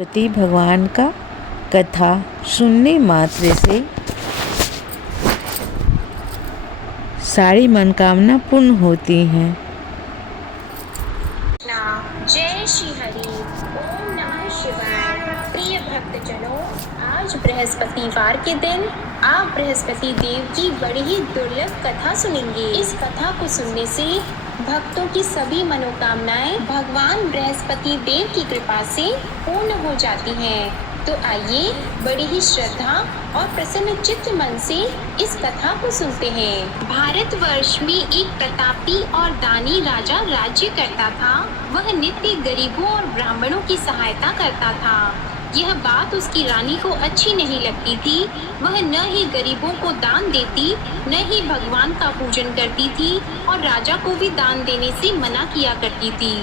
पति भगवान का कथा सुनने मात्र से सारी मनोकामना पूर्ण होती हैं। जय श्री हरि। ओम नमः शिवाय। प्रिय भक्तजनों, आज बृहस्पतिवार के दिन आप बृहस्पति देव की बड़ी ही दुर्लभ कथा सुनेंगे। इस कथा को सुनने से भक्तों की सभी मनोकामनाएं भगवान बृहस्पति देव की कृपा से पूर्ण हो जाती हैं। तो आइए बड़ी ही श्रद्धा और प्रसन्न चित्त मन से इस कथा को सुनते हैं। भारतवर्ष में एक प्रतापी और दानी राजा राज्य करता था। वह नित्य गरीबों और ब्राह्मणों की सहायता करता था। यह बात उसकी रानी को अच्छी नहीं लगती थी। वह न ही गरीबों को दान देती, न ही भगवान का पूजन करती थी और राजा को भी दान देने से मना किया करती थी।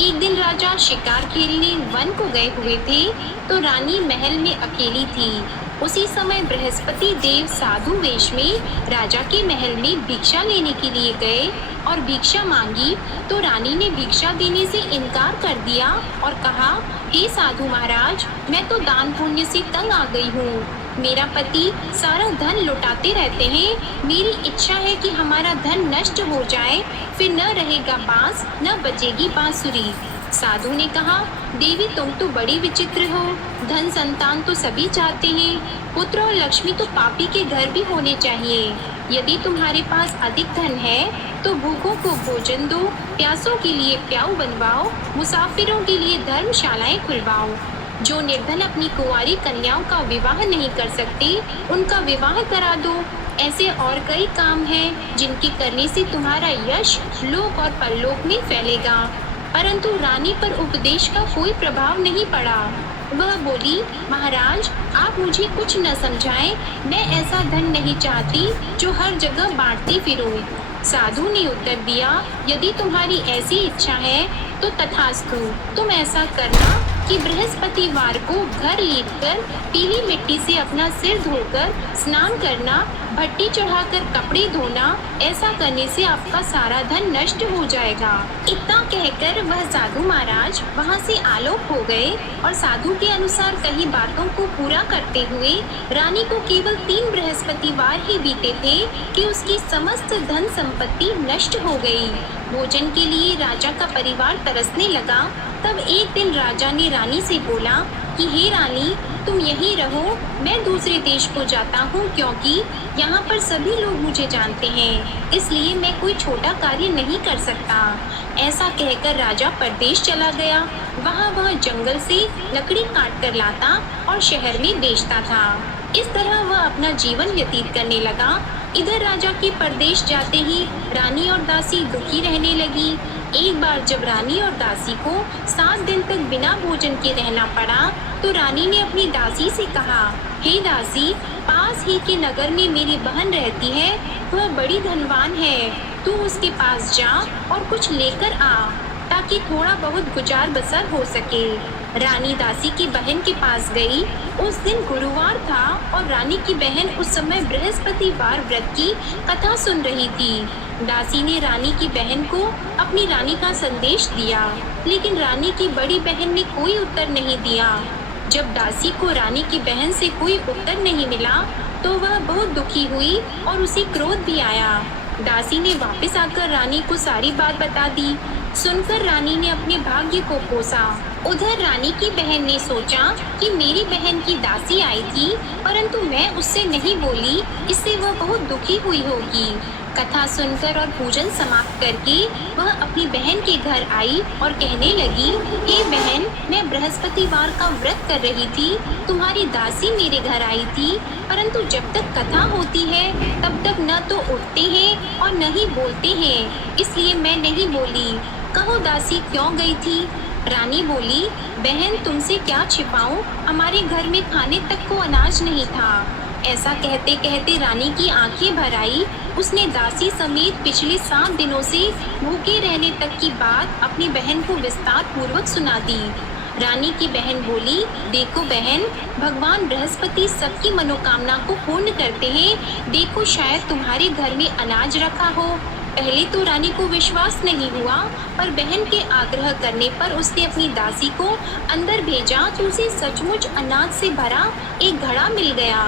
एक दिन राजा शिकार खेलने वन को गए हुए थे तो रानी महल में अकेली थी। उसी समय बृहस्पति देव साधु वेश में राजा के महल में भिक्षा लेने के लिए गए और भिक्षा मांगी तो रानी ने भिक्षा देने से इनकार कर दिया और कहा, हे साधु महाराज, मैं तो दान पुण्य से तंग आ गई हूँ। मेरा पति सारा धन लुटाते रहते हैं। मेरी इच्छा है कि हमारा धन नष्ट हो जाए, फिर न रहेगा बांस, न बचेगी बांसुरी। साधु ने कहा, देवी तुम तो बड़ी विचित्र हो। धन संतान तो सभी चाहते हैं, पुत्र और लक्ष्मी तो पापी के घर भी होने चाहिए। यदि तुम्हारे पास अधिक धन है तो भूखों को भोजन दो, प्यासों के लिए प्याऊ बनवाओ, मुसाफिरों के लिए धर्मशालाएं खुलवाओ। जो निर्धन अपनी कुंवारी कन्याओं का विवाह नहीं कर सकते, उनका विवाह करा दो। ऐसे और कई काम हैं जिनके करने से तुम्हारा यश लोक और परलोक में फैलेगा। परंतु रानी पर उपदेश का कोई प्रभाव नहीं पड़ा। वह बोली, महाराज, आप मुझे कुछ न समझाएं। मैं ऐसा धन नहीं चाहती जो हर जगह बांटती फिरूं। साधु ने उत्तर दिया, यदि तुम्हारी ऐसी इच्छा है तो तथास्तु। तुम ऐसा करना कि बृहस्पतिवार को घर लीपकर पीली मिट्टी से अपना सिर धोकर स्नान करना, भट्टी चढ़ाकर कपड़े धोना। ऐसा करने से आपका सारा धन नष्ट हो जाएगा। इतना कहकर वह साधु महाराज वहाँ से आलोक हो गए और साधु के अनुसार कही बातों को पूरा करते हुए रानी को केवल 3 बृहस्पतिवार ही बीते थे कि उसकी समस्त धन संपत्ति नष्ट हो गई। भोजन के लिए राजा का परिवार तरसने लगा। तब एक दिन राजा ने रानी से बोला कि हे रानी, तुम यहीं रहो, मैं दूसरे देश को जाता हूँ, क्योंकि यहाँ पर सभी लोग मुझे जानते हैं, इसलिए मैं कोई छोटा कार्य नहीं कर सकता। ऐसा कहकर राजा परदेश चला गया। वहाँ वह जंगल से लकड़ी काट कर लाता और शहर में बेचता था। इस तरह वह अपना जीवन व्यतीत करने लगा। इधर राजा के परदेश जाते ही रानी और दासी दुखी रहने लगी। एक बार जब रानी और दासी को 7 दिन तक बिना भोजन के रहना पड़ा तो रानी ने अपनी दासी से कहा, हे दासी, पास ही के नगर में मेरी बहन रहती है, वह बड़ी धनवान है। तू उसके पास जा और कुछ लेकर आ ताकि थोड़ा बहुत गुजार बसर हो सके। रानी दासी की बहन के पास गई। उस दिन गुरुवार था और रानी की बहन उस समय बृहस्पतिवार व्रत की कथा सुन रही थी। दासी ने रानी की बहन को अपनी रानी का संदेश दिया, लेकिन रानी की बड़ी बहन ने कोई उत्तर नहीं दिया। जब दासी को रानी की बहन से कोई उत्तर नहीं मिला तो वह बहुत दुखी हुई और उसे क्रोध भी आया। दासी ने वापस आकर रानी को सारी बात बता दी। सुनकर रानी ने अपने भाग्य को कोसा। उधर रानी की बहन ने सोचा कि मेरी बहन की दासी आई थी, परंतु मैं उससे नहीं बोली, इससे वह बहुत दुखी हुई होगी। कथा सुनकर और पूजन समाप्त करके वह अपनी बहन के घर आई और कहने लगी, हे बहन, मैं बृहस्पतिवार का व्रत कर रही थी, तुम्हारी दासी मेरे घर आई थी, परंतु जब तक कथा होती है तब तक न तो उठते हैं और न ही बोलते हैं, इसलिए मैं नहीं बोली। कहो दासी क्यों गई थी? रानी बोली, बहन, तुमसे क्या छिपाऊं, हमारे घर में खाने तक को अनाज नहीं था। ऐसा कहते कहते रानी की आंखें भर आई। उसने दासी समेत पिछले 7 दिनों से भूखे रहने तक की बात अपनी बहन को विस्तार पूर्वक सुना दी। रानी की बहन बोली, देखो बहन, भगवान बृहस्पति सबकी मनोकामना को पूर्ण करते हैं। देखो, शायद तुम्हारे घर में अनाज रखा हो। पहले तो रानी को विश्वास नहीं हुआ, पर बहन के आग्रह करने पर उसने अपनी दासी को अंदर भेजा तो उसे सचमुच अनाज से भरा एक घड़ा मिल गया।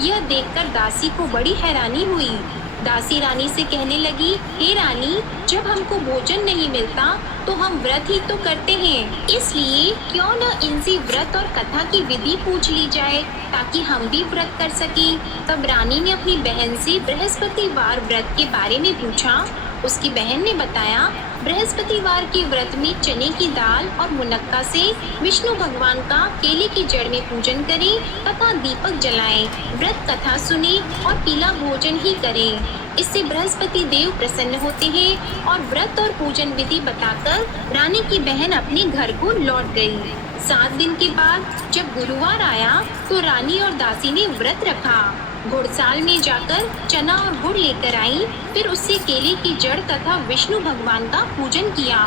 यह देखकर दासी को बड़ी हैरानी हुई। दासी रानी से कहने लगी, हे रानी, जब हमको भोजन नहीं मिलता तो हम व्रत ही तो करते हैं, इसलिए क्यों न इनसे व्रत और कथा की विधि पूछ ली जाए ताकि हम भी व्रत कर सकें। तब रानी ने अपनी बहन से बृहस्पतिवार व्रत के बारे में पूछा। उसकी बहन ने बताया, बृहस्पतिवार के व्रत में चने की दाल और मुनक्का से विष्णु भगवान का केले की जड़ में पूजन करें तथा दीपक जलाएं, व्रत कथा सुने और पीला भोजन ही करें। इससे बृहस्पति देव प्रसन्न होते हैं। और व्रत और पूजन विधि बताकर रानी की बहन अपने घर को लौट गई। 7 दिन के बाद जब गुरुवार आया तो रानी और दासी ने व्रत रखा। घुड़साल में जाकर चना और गुड़ लेकर आई, फिर उससे केले की जड़ तथा विष्णु भगवान का पूजन किया।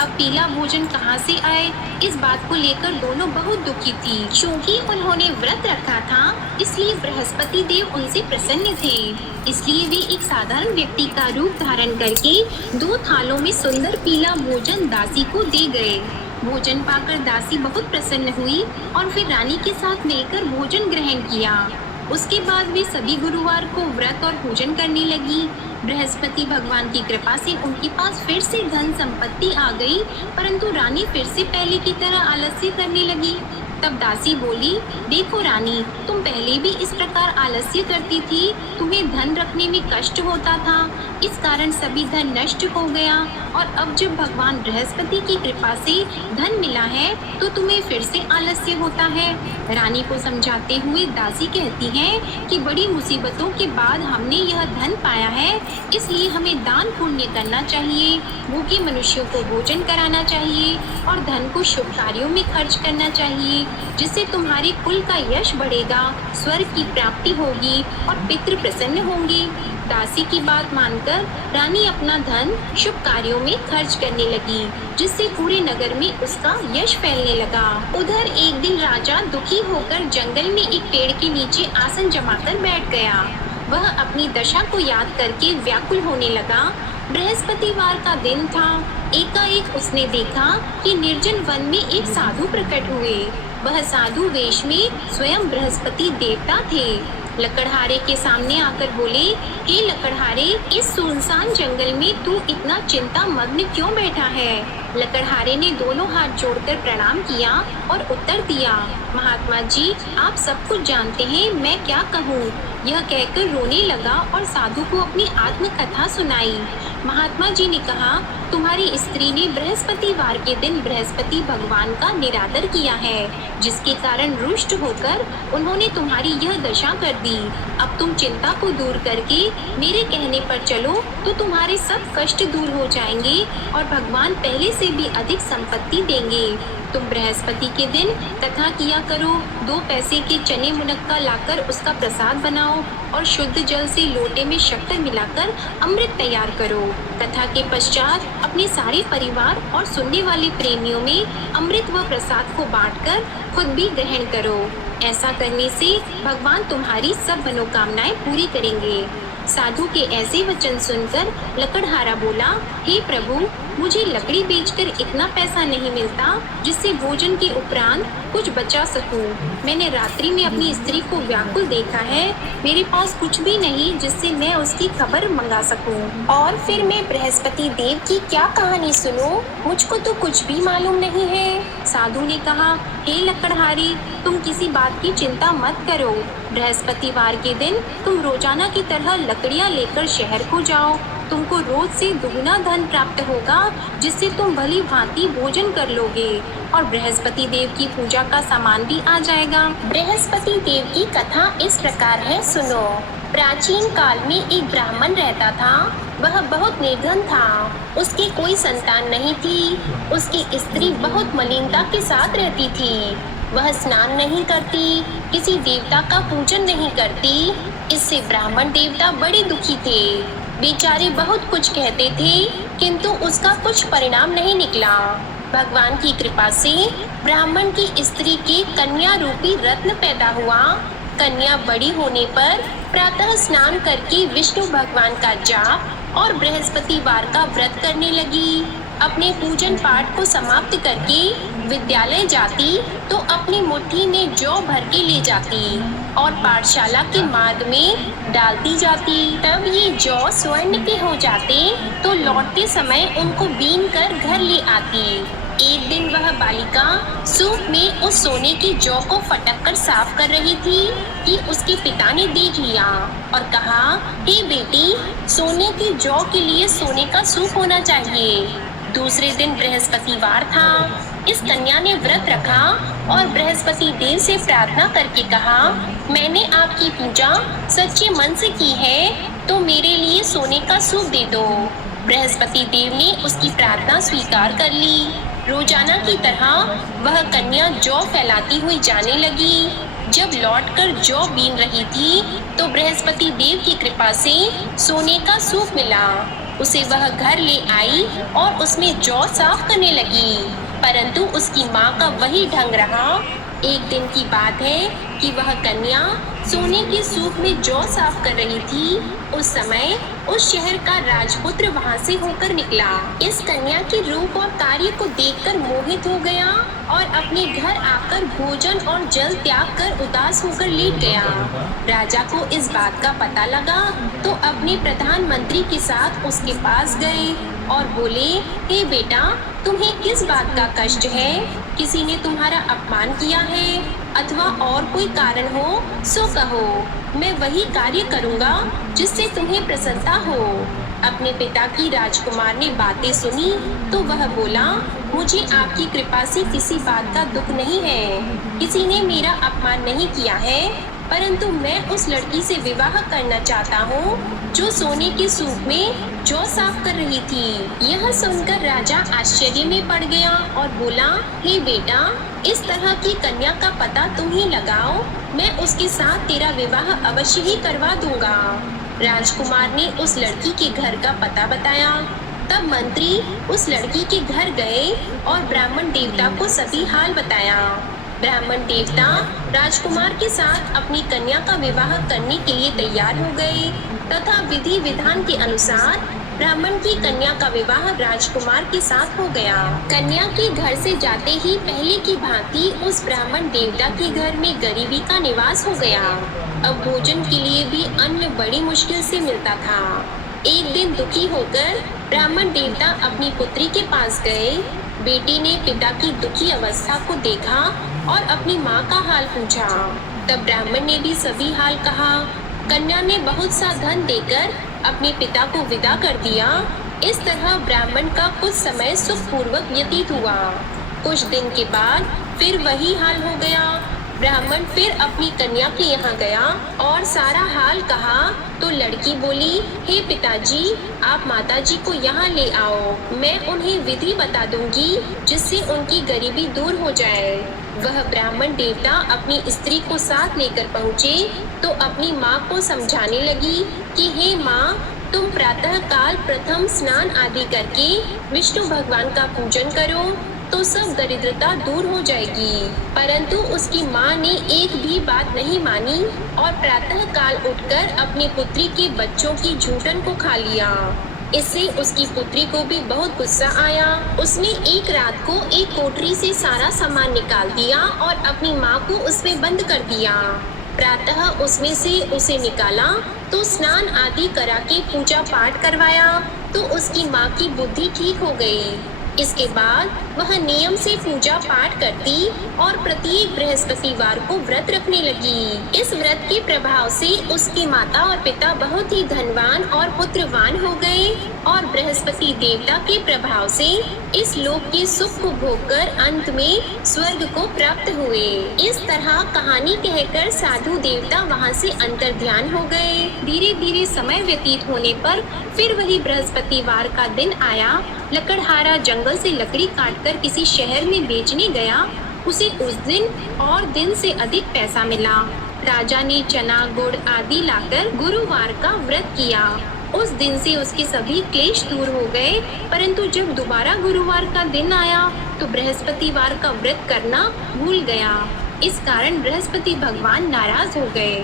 अब पीला भोजन कहाँ से आए, इस बात को लेकर दोनों बहुत दुखी थी। क्योंकि उन्होंने व्रत रखा था, इसलिए बृहस्पति देव उनसे प्रसन्न थे। इसलिए वे एक साधारण व्यक्ति का रूप धारण करके 2 थालों में सुंदर पीला भोजन दासी को दे गए। भोजन पाकर दासी बहुत प्रसन्न हुई और फिर रानी के साथ मिलकर भोजन ग्रहण किया। उसके बाद वे सभी गुरुवार को व्रत और पूजन करने लगी। बृहस्पति भगवान की कृपा से उनके पास फिर से धन संपत्ति आ गई, परंतु रानी फिर से पहले की तरह आलस्य करने लगी। तब दासी बोली, देखो रानी, तुम पहले भी इस प्रकार आलस्य करती थी, तुम्हें धन रखने में कष्ट होता था, इस कारण सभी धन नष्ट हो गया, और अब जब भगवान बृहस्पति की कृपा से धन मिला है तो तुम्हें फिर से आलस्य होता है। रानी को समझाते हुए दासी कहती है कि बड़ी मुसीबतों के बाद हमने यह धन पाया है, इसलिए हमें दान पुण्य करना चाहिए, भूखे मनुष्यों को भोजन कराना चाहिए और धन को शुभ कार्यों में खर्च करना चाहिए, जिससे तुम्हारे कुल का यश बढ़ेगा, स्वर्ग की प्राप्ति होगी और पितृ प्रसन्न होंगे। दासी की बात मानकर रानी अपना धन शुभ कार्यों में खर्च करने लगी, जिससे पूरे नगर में उसका यश फैलने लगा। उधर एक दिन राजा दुखी होकर जंगल में एक पेड़ के नीचे आसन जमाकर बैठ गया। वह अपनी दशा को याद करके व्याकुल होने लगा। बृहस्पतिवार का दिन था। एकाएक उसने देखा कि निर्जन वन में एक साधु प्रकट हुए। वह साधु वेश में स्वयं बृहस्पति देवता थे। लकड़हारे के सामने आकर बोले, हे लकड़हारे, इस सुनसान जंगल में तू इतना चिंता मग्न क्यों बैठा है? लकड़हारे ने दोनों हाथ जोड़कर प्रणाम किया और उत्तर दिया, महात्मा जी, आप सब कुछ जानते हैं, मैं क्या कहूँ। यह कहकर रोने लगा और साधु को अपनी आत्मकथा सुनाई। महात्मा जी ने कहा, तुम्हारी स्त्री ने बृहस्पतिवार के दिन बृहस्पति भगवान का निरादर किया है, जिसके कारण रुष्ट होकर उन्होंने तुम्हारी यह दशा कर दी। अब तुम चिंता को दूर करके मेरे कहने पर चलो तो तुम्हारे सब कष्ट दूर हो जाएंगे और भगवान पहले से भी अधिक संपत्ति देंगे। तुम बृहस्पति के दिन कथा किया करो, 2 पैसे के चने मुनक्का लाकर उसका प्रसाद बनाओ और शुद्ध जल से लोटे में शक्कर मिलाकर अमृत तैयार करो। कथा के पश्चात अपने सारे परिवार और सुनने वाले प्रेमियों में अमृत व प्रसाद को बांटकर खुद भी ग्रहण करो। ऐसा करने से भगवान तुम्हारी सब मनोकामनाएं पूरी करेंगे। साधु के ऐसे वचन सुनकर लकड़हारा बोला, हे प्रभु, मुझे लकड़ी बेचकर इतना पैसा नहीं मिलता जिससे भोजन के उपरांत कुछ बचा सकूं। मैंने रात्रि में अपनी स्त्री को व्याकुल देखा है, मेरे पास कुछ भी नहीं जिससे मैं उसकी खबर मंगा सकूं। और फिर मैं बृहस्पति देव की क्या कहानी सुनूं? मुझको तो कुछ भी मालूम नहीं है। साधु ने कहा, हे लकड़हारी, तुम किसी बात की चिंता मत करो। बृहस्पतिवार के दिन तुम रोजाना की तरह लकड़ियां लेकर शहर को जाओ। तुमको रोज से दुगुना धन प्राप्त होगा, जिससे तुम भली भांति भोजन कर लोगे और बृहस्पति देव की पूजा का सामान भी आ जाएगा। बृहस्पति देव की कथा इस प्रकार है, सुनो। प्राचीन काल में एक ब्राह्मण रहता था। वह बहुत निर्धन था। उसकी कोई संतान नहीं थी। उसकी स्त्री बहुत मलिनता के साथ रहती थी। वह स्नान नहीं करती, किसी देवता का पूजन नहीं करती। इससे ब्राह्मण देवता बड़े दुखी थे। बेचारे बहुत कुछ कहते थे, किंतु उसका कुछ परिणाम नहीं निकला। भगवान की कृपा से ब्राह्मण की स्त्री के कन्या रूपी रत्न पैदा हुआ। कन्या बड़ी होने पर प्रातः स्नान करके विष्णु भगवान का जाप और बृहस्पतिवार का व्रत करने लगी। अपने पूजन पाठ को समाप्त करके विद्यालय जाती तो अपनी मुट्ठी में जौ भर के ले जाती और पाठशाला के मार्ग में डालती जाती। तब ये जौ स्वर्ण के हो जाते तो लौटते समय उनको बीन कर घर ले आती। एक दिन वह बालिका सूप में उस सोने की जौ को फटक कर साफ कर रही थी कि उसके पिता ने देख लिया और कहा, हे बेटी, सोने की जौ के लिए सोने का सूप होना चाहिए। दूसरे दिन बृहस्पतिवार था। इस कन्या ने व्रत रखा और बृहस्पति देव से प्रार्थना करके कहा, मैंने आपकी पूजा सच्चे मन से की है तो मेरे लिए सोने का सूप दे दो। बृहस्पति देव ने उसकी प्रार्थना स्वीकार कर ली। रोजाना की तरह वह कन्या जौ फैलाती हुई जाने लगी। जब लौटकर जौ बीन रही थी तो बृहस्पति देव की कृपा से सोने का सूप मिला। उसे वह घर ले आई और उसमें जौ साफ करने लगी, परंतु उसकी माँ का वही ढंग रहा। एक दिन की बात है कि वह कन्या सोने के सूप में जौ साफ कर रही थी। उस समय उस शहर का राजपुत्र वहां से होकर निकला। इस कन्या के रूप और कार्य को देखकर मोहित हो गया और अपने घर आकर भोजन और जल त्याग कर उदास होकर लेट गया। राजा को इस बात का पता लगा तो अपने प्रधानमंत्री के साथ उसके पास गए और बोले, हे बेटा, तुम्हें किस बात का कष्ट है? किसी ने तुम्हारा अपमान किया है अथवा और कोई कारण हो सो कहो, मैं वही कार्य करूँगा जिससे तुम्हें प्रसन्नता हो। अपने पिता की राजकुमार ने बातें सुनी तो वह बोला, मुझे आपकी कृपा से किसी बात का दुख नहीं है। किसी ने मेरा अपमान नहीं किया है, परंतु मैं उस लड़की से विवाह करना चाहता हूँ जो सोने के सूप में जौ साफ कर रही थी। यह सुनकर राजा आश्चर्य में पड़ गया और बोला, हे बेटा, इस तरह की कन्या का पता तुम ही लगाओ, मैं उसके साथ तेरा विवाह अवश्य ही करवा दूंगा। राजकुमार ने उस लड़की के घर का पता बताया। तब मंत्री उस लड़की के घर गए और ब्राह्मण देवता को सभी हाल बताया। ब्राह्मण देवता राजकुमार के साथ अपनी कन्या का विवाह करने के लिए तैयार हो गए तथा विधि विधान के अनुसार ब्राह्मण की कन्या का विवाह राजकुमार के साथ हो गया। कन्या के घर से जाते ही पहले की भांति उस ब्राह्मण देवता के घर में गरीबी का निवास हो गया। अब भोजन के लिए भी अन्न बड़ी मुश्किल से मिलता था। एक दिन दुखी होकर ब्राह्मण देवता अपनी पुत्री के पास गए। बेटी ने पिता की दुखी अवस्था को देखा और अपनी माँ का हाल पूछा। तब ब्राह्मण ने भी सभी हाल कहा। कन्या ने बहुत सा धन देकर अपने पिता को विदा कर दिया। इस तरह ब्राह्मण का कुछ समय सुखपूर्वक व्यतीत हुआ। कुछ दिन के बाद फिर वही हाल हो गया। ब्राह्मण फिर अपनी कन्या के यहाँ गया और सारा हाल कहा तो लड़की बोली, हे पिताजी, आप माताजी को यहाँ ले आओ, मैं उन्हें विधि बता दूंगी जिससे उनकी गरीबी दूर हो जाए। वह ब्राह्मण देवता अपनी स्त्री को साथ लेकर पहुँचे तो अपनी माँ को समझाने लगी कि हे माँ, तुम प्रातः काल प्रथम स्नान आदि करके विष्णु भगवान का पूजन करो तो सब दरिद्रता दूर हो जाएगी। परंतु उसकी माँ ने एक भी बात नहीं मानी और प्रातः काल उठकर अपनी पुत्री के बच्चों की झूठन को खा लिया। इससे उसकी पुत्री को भी बहुत गुस्सा आया। उसने एक रात को एक कोठरी से सारा सामान निकाल दिया और अपनी माँ को उसमें बंद कर दिया। प्रातः उसमें से उसे निकाला तो स्नान आदि करा के पूजा पाठ करवाया तो उसकी माँ की बुद्धि ठीक हो गई। इसके बाद वह नियम से पूजा पाठ करती और प्रत्येक बृहस्पतिवार को व्रत रखने लगी। इस व्रत के प्रभाव से उसकी माता और पिता बहुत ही धनवान और पुत्रवान हो गए और बृहस्पति देवता के प्रभाव से इस लोक के सुख को भोगकर अंत में स्वर्ग को प्राप्त हुए। इस तरह कहानी कहकर साधु देवता वहाँ से अंतर्ध्यान हो गए। धीरे धीरे समय व्यतीत होने पर फिर वही बृहस्पतिवार का दिन आया। लकड़हारा जंगल से लकड़ी काटकर किसी शहर में बेचने गया। उसे उस दिन और दिन से अधिक पैसा मिला। राजा ने चना गुड़ आदि लाकर गुरुवार का व्रत किया। उस दिन से उसके सभी क्लेश दूर हो गए। परंतु जब दोबारा गुरुवार का दिन आया तो बृहस्पतिवार का व्रत करना भूल गया। इस कारण बृहस्पति भगवान नाराज हो गए।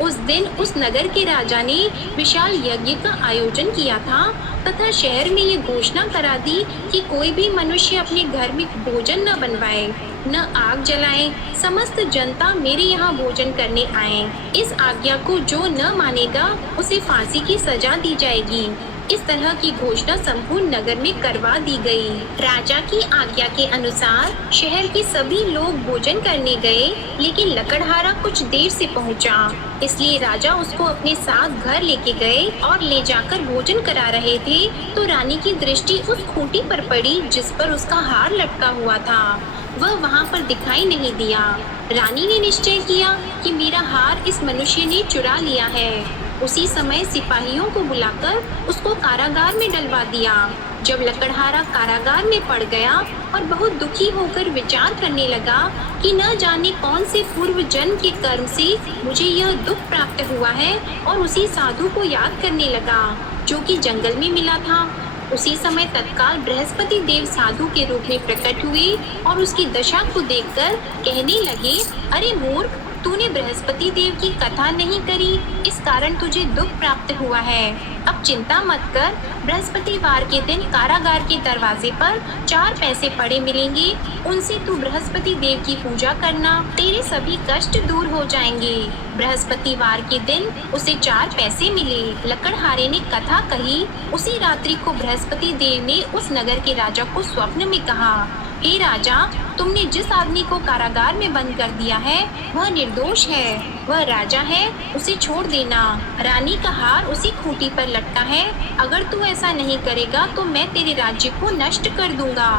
उस दिन उस नगर के राजा ने विशाल यज्ञ का आयोजन किया था तथा शहर में ये घोषणा करा दी कि कोई भी मनुष्य अपने घर में भोजन न बनवाए, न आग जलाए। समस्त जनता मेरे यहाँ भोजन करने आए। इस आज्ञा को जो न मानेगा उसे फांसी की सजा दी जाएगी। इस तरह की घोषणा संपूर्ण नगर में करवा दी गई। राजा की आज्ञा के अनुसार शहर के सभी लोग भोजन करने गए, लेकिन लकड़हारा कुछ देर से पहुंचा, इसलिए राजा उसको अपने साथ घर लेके गए और ले जाकर भोजन करा रहे थे तो रानी की दृष्टि उस खूंटी पर पड़ी जिस पर उसका हार लटका हुआ था। वह वहाँ पर दिखाई नहीं दिया। रानी ने निश्चय किया कि मेरा हार इस मनुष्य ने चुरा लिया है। उसी समय सिपाहियों को बुलाकर उसको कारागार में डलवा दिया। जब लकड़हारा कारागार में पड़ गया और बहुत दुखी होकर विचार करने लगा कि न जाने कौन से पूर्व जन्म के कर्म से मुझे यह दुख प्राप्त हुआ है, और उसी साधु को याद करने लगा जो कि जंगल में मिला था। उसी समय तत्काल बृहस्पति देव साधु के रूप में प्रकट हुए और उसकी दशा को देखकर कहने लगे, अरे मूर्ख, तूने बृहस्पति देव की कथा नहीं करी, इस कारण तुझे दुख प्राप्त हुआ है। अब चिंता मत कर, बृहस्पतिवार के दिन कारागार के दरवाजे पर 4 पैसे पड़े मिलेंगे, उनसे तू बृहस्पति देव की पूजा करना, तेरे सभी कष्ट दूर हो जाएंगे। बृहस्पतिवार के दिन उसे 4 पैसे मिले। लकड़हारे ने कथा कही। उसी रात्रि को बृहस्पति देव ने उस नगर के राजा को स्वप्न में कहा, हे राजा, तुमने जिस आदमी को कारागार में बंद कर दिया है वह निर्दोष है, वह राजा है, उसे छोड़ देना। रानी का हार उसी खूंटी पर लटका है, अगर तू ऐसा नहीं करेगा तो मैं तेरे राज्य को नष्ट कर दूंगा।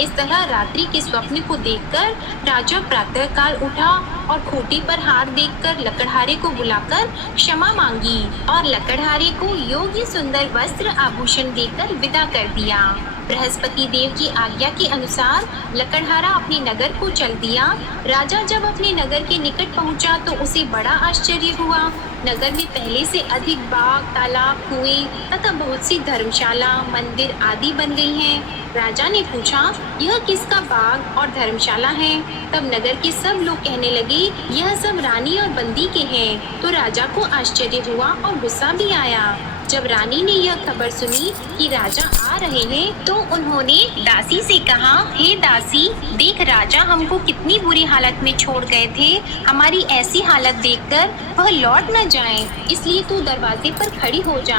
इस तरह रात्रि के स्वप्न को देखकर राजा प्रातःकाल उठा और खूंटी पर हार देखकर लकड़हारे को बुलाकर क्षमा मांगी और लकड़हारे को योग्य सुंदर वस्त्र आभूषण देकर विदा कर दिया। बृहस्पति देव की आज्ञा के अनुसार लकड़हारा अपने नगर को चल दिया। राजा जब अपने नगर के निकट पहुंचा तो उसे बड़ा आश्चर्य हुआ। नगर में पहले से अधिक बाग, तालाब, कुएं तथा बहुत सी धर्मशाला, मंदिर आदि बन गई हैं। राजा ने पूछा, यह किसका बाग और धर्मशाला है? तब नगर के सब लोग कहने लगे, यह सब रानी और बंदी के हैं। तो राजा को आश्चर्य हुआ और गुस्सा भी आया। जब रानी ने यह खबर सुनी कि राजा आ रहे हैं तो उन्होंने दासी से कहा, हे दासी, देख राजा हमको कितनी बुरी हालत में छोड़ गए थे, हमारी ऐसी हालत देखकर वह लौट न जाएं, इसलिए तू दरवाजे पर खड़ी हो जा।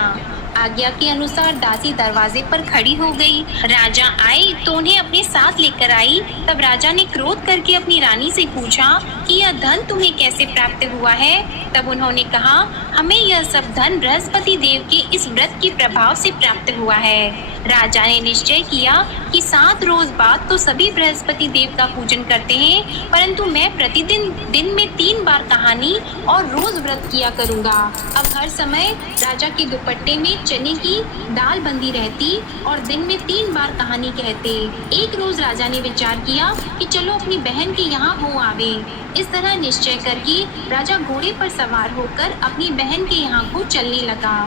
आज्ञा के अनुसार दासी दरवाजे पर खड़ी हो गई। राजा आए तो उन्हें अपने साथ लेकर आई। तब राजा ने क्रोध करके अपनी रानी से पूछा कि यह धन तुम्हें कैसे प्राप्त हुआ है? तब उन्होंने कहा, हमें यह सब धन बृहस्पति देव के इस व्रत के प्रभाव से प्राप्त हुआ है। राजा ने निश्चय किया कि 7 रोज बाद तो सभी बृहस्पति देव का पूजन करते हैं, परंतु मैं प्रतिदिन दिन में 3 बार कहानी और रोज व्रत किया करूँगा। अब हर समय राजा के दुपट्टे में चने की दाल बंधी रहती और दिन में 3 बार कहानी कहते। एक रोज राजा ने विचार किया कि चलो अपनी बहन के यहाँ हो आवे। इस तरह निश्चय करके राजा घोड़े पर सवार होकर अपनी बहन के यहाँ को चलने लगा।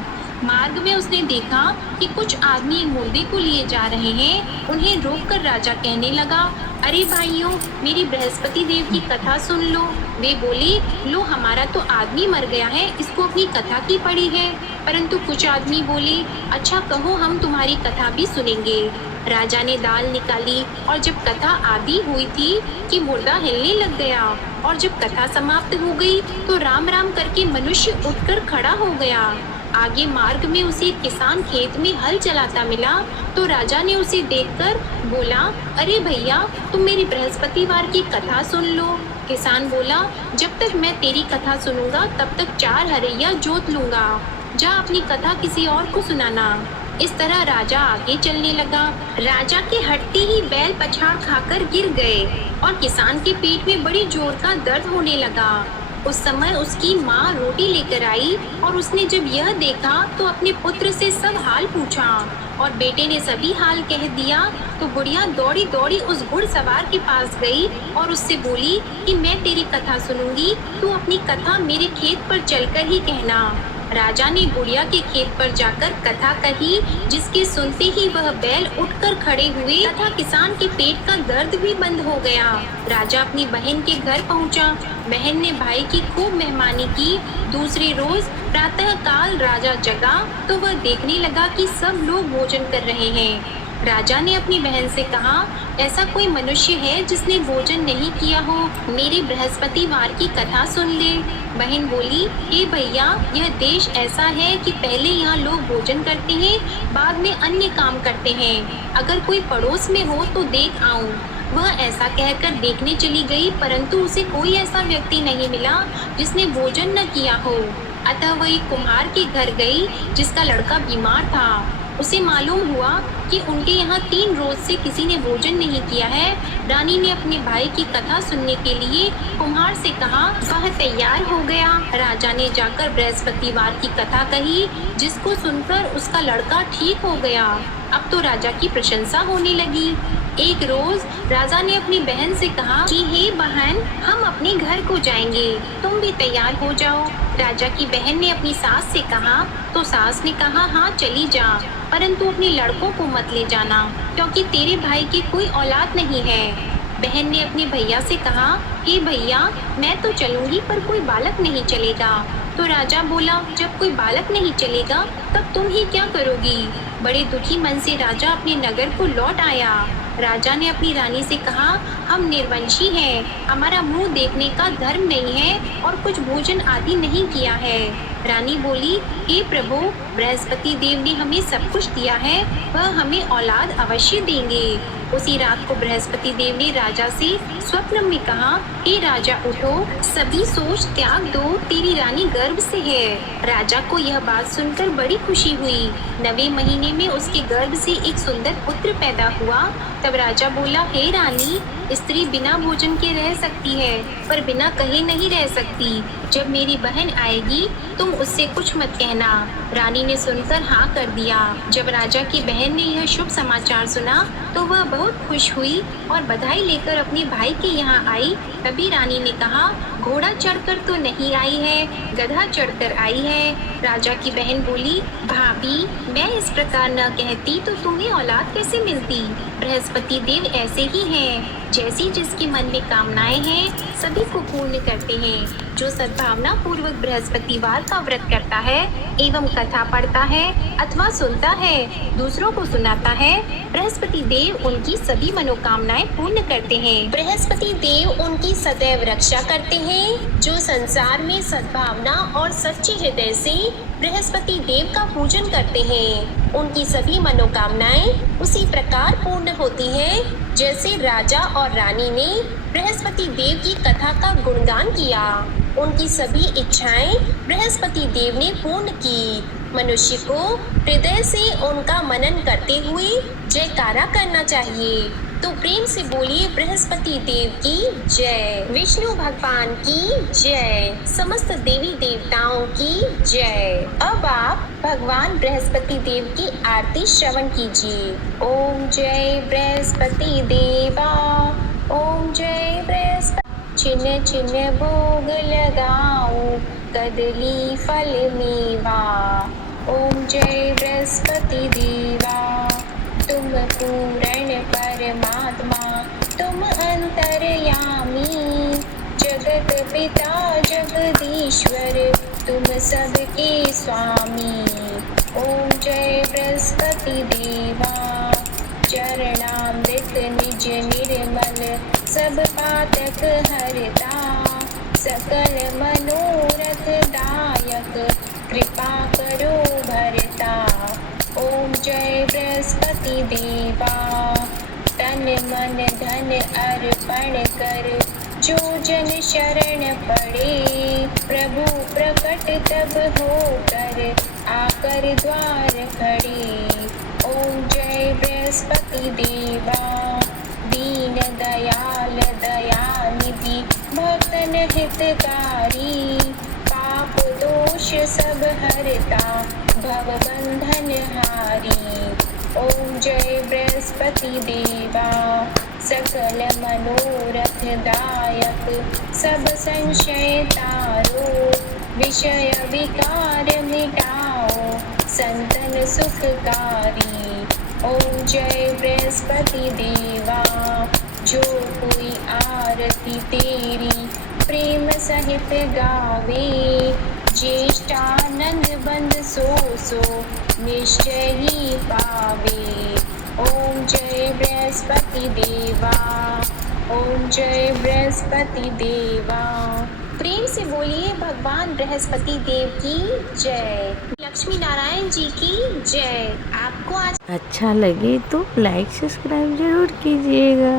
मार्ग में उसने देखा कि कुछ आदमी एक मुर्दे को लिए जा रहे हैं। उन्हें रोककर राजा कहने लगा, अरे भाइयों, मेरी बृहस्पति देव की कथा सुन लो। वे बोले, लो हमारा तो आदमी मर गया है, इसको अपनी कथा की पड़ी है। परंतु कुछ आदमी बोले, अच्छा कहो, हम तुम्हारी कथा भी सुनेंगे। राजा ने दाल निकाली और जब कथा आदि हुई थी कि मुर्दा हिलने लग गया, और जब कथा समाप्त हो गई तो राम राम करके मनुष्य उठकर खड़ा हो गया। आगे मार्ग में उसे एक किसान खेत में हल चलाता मिला तो राजा ने उसे देखकर बोला, अरे भैया, तुम मेरी बृहस्पतिवार की कथा सुन लो। किसान बोला, जब तक मैं तेरी कथा सुनूंगा तब तक 4 हरैया जोत लूंगा, जा अपनी कथा किसी और को सुनाना। इस तरह राजा आगे चलने लगा। राजा के हटते ही बैल पछाड़ खाकर गिर गए और किसान के पेट में बड़ी जोर का दर्द होने लगा। उस समय उसकी माँ रोटी लेकर आई और उसने जब यह देखा तो अपने पुत्र से सब हाल पूछा और बेटे ने सभी हाल कह दिया। तो बुढ़िया दौड़ी दौड़ी उस घुड़सवार के पास गई और उससे बोली कि मैं तेरी कथा सुनूंगी, तू अपनी कथा मेरे खेत पर चलकर ही कहना। राजा ने गुड़िया के खेत पर जाकर कथा कही, जिसके सुनते ही वह बैल उठकर खड़े हुए तथा किसान के पेट का दर्द भी बंद हो गया। राजा अपनी बहन के घर पहुंचा। बहन ने भाई की खूब मेहमानी की। दूसरे रोज प्रातः काल राजा जगा तो वह देखने लगा कि सब लोग भोजन कर रहे हैं। राजा ने अपनी बहन से कहा, ऐसा कोई मनुष्य है जिसने भोजन नहीं किया हो? मेरे बृहस्पतिवार की कथा सुन ले। बहन बोली, हे भैया, यह देश ऐसा है कि पहले यहाँ लोग भोजन करते हैं, बाद में अन्य काम करते हैं। अगर कोई पड़ोस में हो तो देख आऊं। वह ऐसा कहकर देखने चली गई, परंतु उसे कोई ऐसा व्यक्ति नहीं मिला जिसने भोजन न किया हो। अतः वह एक कुम्हार के घर गई जिसका लड़का बीमार था। उसे मालूम हुआ कि उनके यहाँ 3 रोज से किसी ने भोजन नहीं किया है। रानी ने अपने भाई की कथा सुनने के लिए कुम्हार से कहा। वह तैयार हो गया। राजा ने जाकर बृहस्पतिवार की कथा कही, जिसको सुनकर उसका लड़का ठीक हो गया। अब तो राजा की प्रशंसा होने लगी। एक रोज राजा ने अपनी बहन से कहा कि हे बहन, हम अपने घर को जाएंगे, तुम भी तैयार हो जाओ। राजा की बहन ने अपनी सास से कहा तो सास ने कहा, हाँ चली जा, परंतु अपने लड़कों को मत ले जाना, क्योंकि तेरे भाई की कोई औलाद नहीं है। बहन ने अपने भैया से कहा, हे भैया, मैं तो चलूंगी पर कोई बालक नहीं चलेगा। तो राजा बोला, जब कोई बालक नहीं चलेगा तब तुम ही क्या करोगी? बड़े दुखी मन से राजा अपने नगर को लौट आया। राजा ने अपनी रानी से कहा, हम निर्वंशी हैं, हमारा मुंह देखने का धर्म नहीं है और कुछ भोजन आदि नहीं किया है। रानी बोली, हे प्रभु, बृहस्पति देव ने हमें सब कुछ दिया है, वह हमें औलाद अवश्य देंगे। उसी रात को बृहस्पति देव ने राजा से स्वप्न में कहा, हे राजा उठो, सभी सोच त्याग दो, तेरी रानी गर्भ से है। राजा को यह बात सुनकर बड़ी खुशी हुई। 9वें महीने में उसके गर्भ से एक सुंदर पुत्र पैदा हुआ। तब राजा बोला, हे रानी, स्त्री बिना भोजन के रह सकती है, पर बिना कहे नहीं रह सकती। जब मेरी बहन आएगी तुम उससे कुछ मत कहना। रानी ने सुनकर हाँ कर दिया। जब राजा की बहन ने यह शुभ समाचार सुना तो वह बहुत खुश हुई और बधाई लेकर अपने भाई के यहाँ आई। तभी रानी ने कहा, घोड़ा चढ़कर तो नहीं आई है, गधा चढ़कर आई है। राजा की बहन बोली, भाभी, मैं इस प्रकार न कहती तो तुम्हें औलाद कैसे मिलती? बृहस्पति देव ऐसे ही हैं, जैसी जिसके मन में कामनाएं हैं सभी को पूर्ण करते हैं। जो सद्भावना पूर्वक बृहस्पतिवार का व्रत करता है एवं कथा पढ़ता है अथवा सुनता है, दूसरों को सुनाता है, बृहस्पति देव उनकी सभी मनोकामनाएं पूर्ण करते हैं। बृहस्पति देव उनकी सदैव रक्षा करते हैं। जो संसार में सद्भावना और सच्चे हृदय से बृहस्पति देव का पूजन करते हैं, उनकी सभी मनोकामनाएं उसी प्रकार पूर्ण होती हैं, जैसे राजा और रानी ने बृहस्पति देव की कथा का गुणगान किया। उनकी सभी इच्छाएं बृहस्पति देव ने पूर्ण की। मनुष्य को हृदय से उनका मनन करते हुए जयकारा करना चाहिए। तो प्रेम से बोलिए, बृहस्पति देव की जय, विष्णु भगवान की जय, समस्त देवी देवताओं की जय। अब आप भगवान बृहस्पति देव की आरती श्रवण कीजिए। ओम जय बृहस्पति देवा, ओम जय बृहस्पति। छिन्न छिन्न भोग लगाऊं, कदली फल मेवा। ओम जय बृहस्पति देवा, तुम पूर्ण परमात्मा, तुम अंतर्यामी, जगत पिता जगदीश्वर, तुम सबके स्वामी। ओम जय बृहस्पति देवा, चरणामृत निज निर्मल, सब पातक हरता, सकल मनोरथ दायक, कृपा करो भरता। ओम जय बृहस्पति देवा, तन मन धन अर्पण कर, जो जन शरण पड़े, प्रभु प्रकट तब होकर, आकर द्वार खड़े। ओम जय बृहस्पति देवा, दीन दयाल दयानिधि, भक्तन हितकारी, पाप दोष सब हरता, भव बंधन हारी। ओम जय बृहस्पति देवा, सकल मनोरथ दायक, सब संशय तारो, विषय विकार मिटाओ संतन सुखकारी। ओम जय बृहस्पति देवा, जो कोई आरती तेरी प्रेम सहित गावे, ज्येष्ठानंद बंद सो निश्चय ही पावे। ओम जय बृहस्पति देवा, ओम जय बृहस्पति देवा। प्रेम से बोलिए भगवान बृहस्पति देव की जय, लक्ष्मी नारायण जी की जय। आपको आज अच्छा लगे तो लाइक सब्सक्राइब जरूर कीजिएगा।